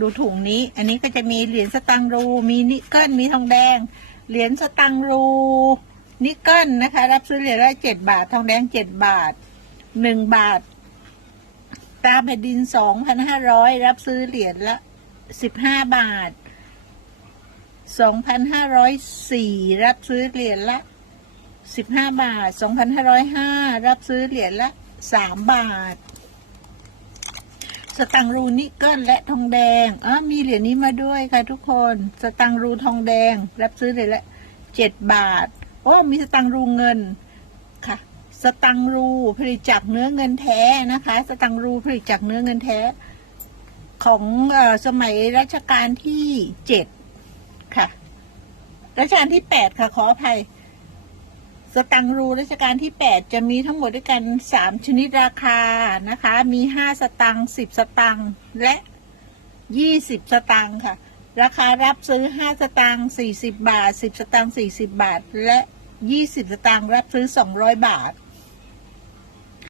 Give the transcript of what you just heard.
ดูถุงนี้ อันนี้ก็จะมีเหรียญสตังรู มีนิกเกิล มีทองแดง เหรียญสตังรู นิกเกิลนะคะ รับซื้อเหรียญละเจ็ดบาท ทองแดงเจ็ดบาทหนึ่งบาท ตาแผ่นดินสองพันห้าร้อยรับซื้อเหรียญละสิบห้าบาทสองพันห้าร้อยสี่รับซื้อเหรียญละสิบห้าบาทสองพันห้าร้อยห้ารับซื้อเหรียญละสามบาท สตังรูนิกเกิลและทองแดงอ๋อมีเหรียญนี้มาด้วยค่ะทุกคน สตังรูทองแดง รับซื้อเหรียละเจ็ดบาท โอ้มีสตังรูเงินค่ะ สตังรูผลิตจากเนื้อเงินแท้นะคะ สตังรูผลิตจากเนื้อเงินแท้ ของอสมัยรัชกาลที่เจ็ดค่ะ รัชกาลที่แปดค่ะขออภัย สตังรูรัชกาลที่ 8 จะมีทั้งหมดด้วยกัน 3 ชนิดราคานะคะ มี 5 สตังค์สิบสตังค์และ 20 สตังค์ค่ะ ราคารับซื้อ 5 สตังค์สี่สิบาท 10 สตังค์สี่สิบาท และ 20 สตังค์รับซื้อ 200 บาท